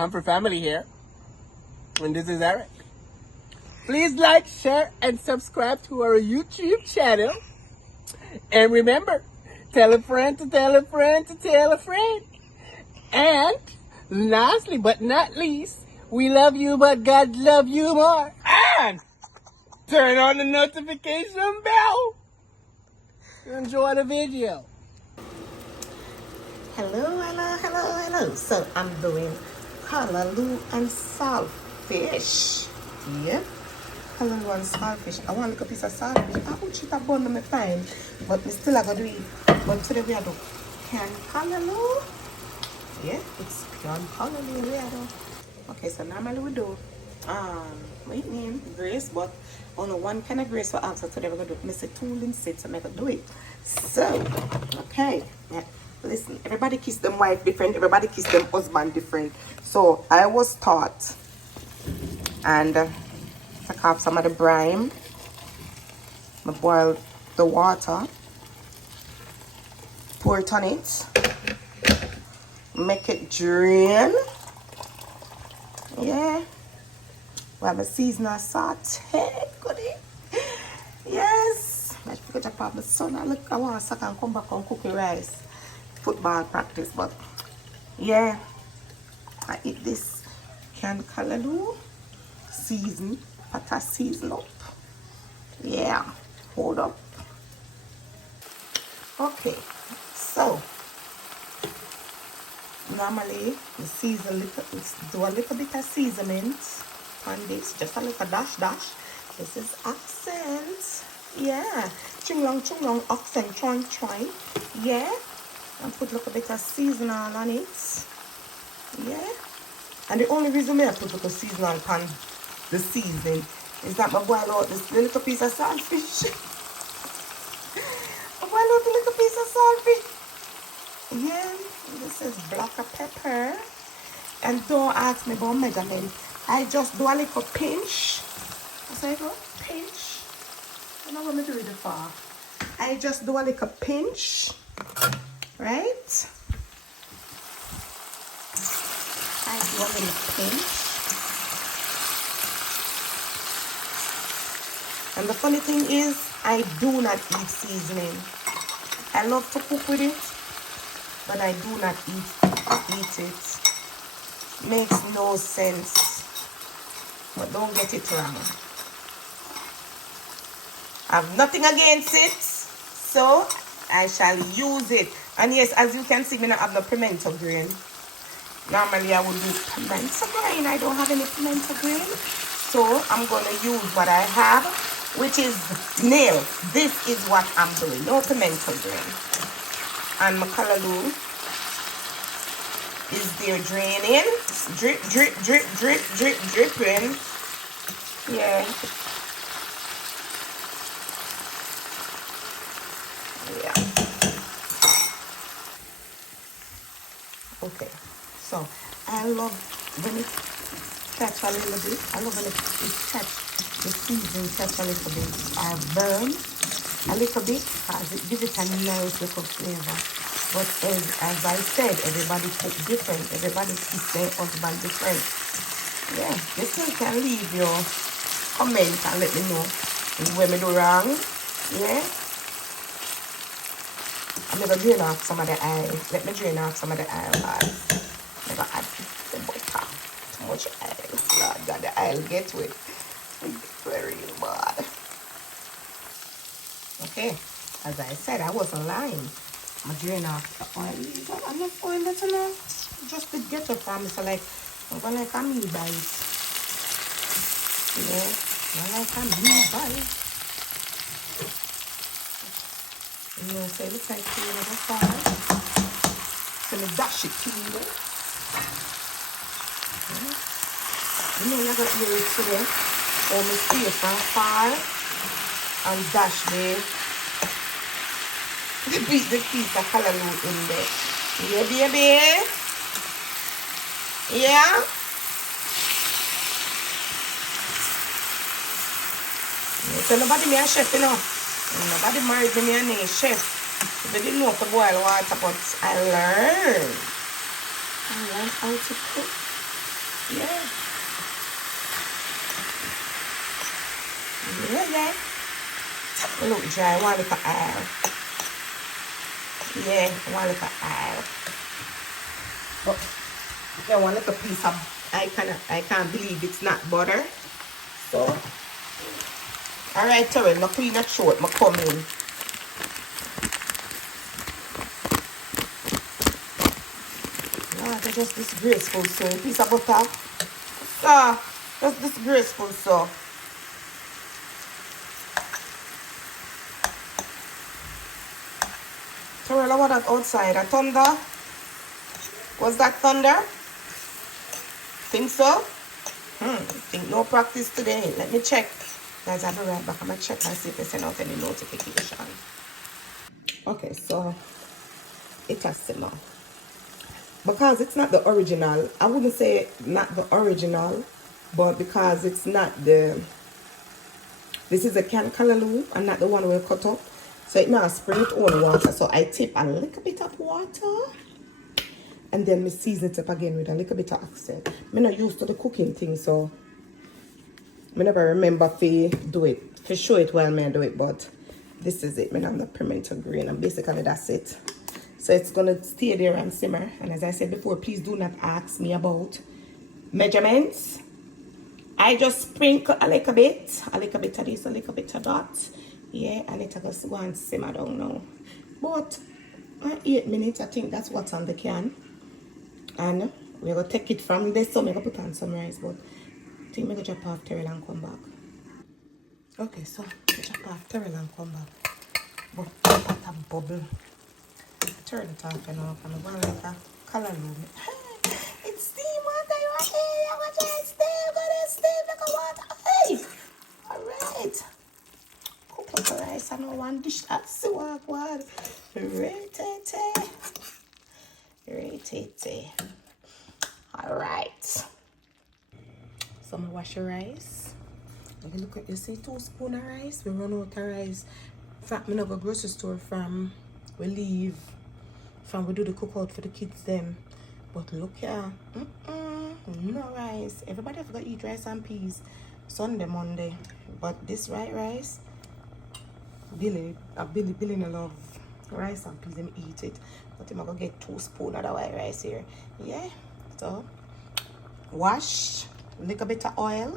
I'm for family here. And this is Eric. Please like, share, and subscribe to our YouTube channel. And remember, tell a friend to tell a friend to tell a friend. And lastly but not least, we love you, but God love you more. And turn on the notification bell to enjoy the video. Hello. So I'm doing callaloo and saltfish. Yeah, callaloo and saltfish. I want a little piece of saltfish. I would cheat a bun my time, but me still I gotta do it. But today we are doing canned callaloo. Yeah, it's canned callaloo we are doing. Okay, so normally we do my name Grace, but only one kind of Grace for answer. Today we're gonna do Mr. Tooling set to make it do it. So okay, yeah. Listen, everybody kiss them wife different, everybody kiss them husband different. So I was taught, and take off some of the brine. I boil the water, pour it on it, make it drain. Yeah, we have a seasonal saute. Goodie. Yes. I forgot to pop my son. I want to suck and come back and cook the rice. Football practice, but yeah, I eat this canned callaloo, season, pata season up. Yeah, hold up. Okay, so normally we season do a little bit of seasoning on this, just a little dash. This is accent. Yeah, chung long, accent, try. Yeah. And put a little bit of seasoning on it. Yeah. And the only reason I put a little seasoning on the seasoning is that I boil out this little piece of saltfish. I boil out a little piece of saltfish. Yeah. This is black pepper. And don't ask me about measurement. I just do a little pinch. What's that called? Pinch. I don't know what I'm doing it for. I just do a little pinch. Right? I do a little pinch. And the funny thing is, I do not eat seasoning. I love to cook with it, but I do not eat it. Makes no sense. But don't get it wrong. I have nothing against it, so I shall use it. And yes, as you can see, I don't have no pimento green. Normally I would do pimento green. I don't have any pimento green. So I'm going to use what I have, which is nail. This is what I'm doing. No pimento green. And my callaloo is there draining. Dripping. Yeah. Okay, so I love when it catch a little bit. I love when it catch the season catch a little bit. I burn a little bit because it gives it a nice little flavor. But as I said, everybody cook different. Everybody kiss their husband different. Yeah, this one can leave your comment and let me know where me do wrong. Yeah. I'm going to drain off some of the oil. Let me drain off some of the oil, guys. I'm going to add the butter. Too much oil. Lord God, the oil get wet. Very bad. Okay. As I said, I wasn't lying. I'm going to drain off the oil. You got enough oil, that's enough. Just to get it from me. So like, I'm going to like a meat bite. Yeah. I'm like a meat bite. You know, so it looks like a little fire. So I dash it to you. You know, you're going to hear it today. So I stay from fire and dash the piece of callaloo in there. Yeah, baby. Yeah. So nobody me a chef, you know. Nobody married me a chef. They didn't know how to boil water, but I learned how to cook. Yeah. Yeah. A little dry. I want it for oil. Yeah, I want it for oil. But I want a little piece of, I can't believe it's not butter. So, alright, Terrell, no clean that short, I come in. Ah, they're just disgraceful, so a piece of butter. Ah, just disgraceful, so. Terrell, what that outside? A thunder? Was that thunder? Think so? Think no practice today. Let me check. Guys, I'll be right back. I'm going to check and see if they send out any notification. Okay, so it has simmer. Because it's not the original. I wouldn't say not the original, but because it's not the... This is a canned Callaloo and not the one we cut up. So it now spring its own water. So I tip a little bit of water. And then me season it up again with a little bit of accent. I'm not used to the cooking thing, so I never remember to do it, to show it while I do it, but this is it. I have the pimento green, and basically that's it. So it's gonna stay there and simmer. And as I said before, please do not ask me about measurements. I just sprinkle a little bit of this, a little bit of that. Yeah, and it's gonna go and simmer down now. But 8 minutes, I think that's what's on the can. And we're going to take it from this, so I'm going to put on some rice, but I think I'm going to chop off Terrell and come back. Okay, so I chop off Terrell and come back. But what a bubble. Turn it off and off, and I'm going to like a Callaloo. It's steam water, you want it? I want it steam, got it steam, like a water. Hey! Alright. Cook up the rice, I know one dish, that's the one. Alright. So I'm gonna wash the rice. Look at, you see 2 spoons of rice. We run out of rice. In fact, we not go grocery store from we leave. From we do the cookout for the kids them. But look here. No rice. Everybody forgot to eat rice and peas Sunday, Monday. But this rice, Billy no love rice and peas, him eat it. But I'm gonna get 2 spoons of the white rice here. Yeah. So wash, little bit of oil,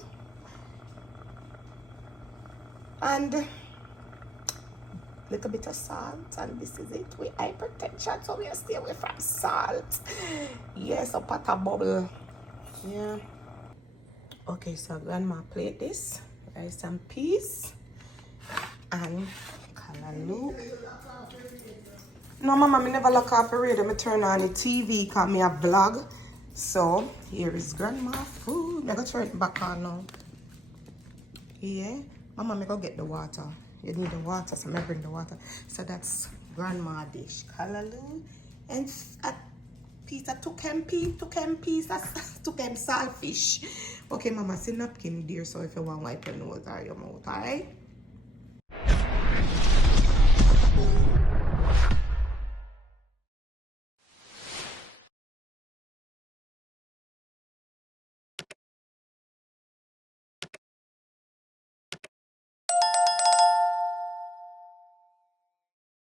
and little bit of salt, and this is it. We hypertension, so we stay away from salt. Yes, a pot of bubble. Yeah. Okay, so grandma plate this rice and peas and Callaloo. No, mama, me never lock off the radio. Me turn on the TV because me a vlog. So here is grandma food. I'm gonna turn it back on now. Yeah, mama, me go get the water. You need the water, so I bring the water. So that's grandma dish, Callaloo, and a piece of toucan peas, that's toucan saltfish. Okay, mama, see napkin there, so if you want to wipe your nose or your mouth, alright?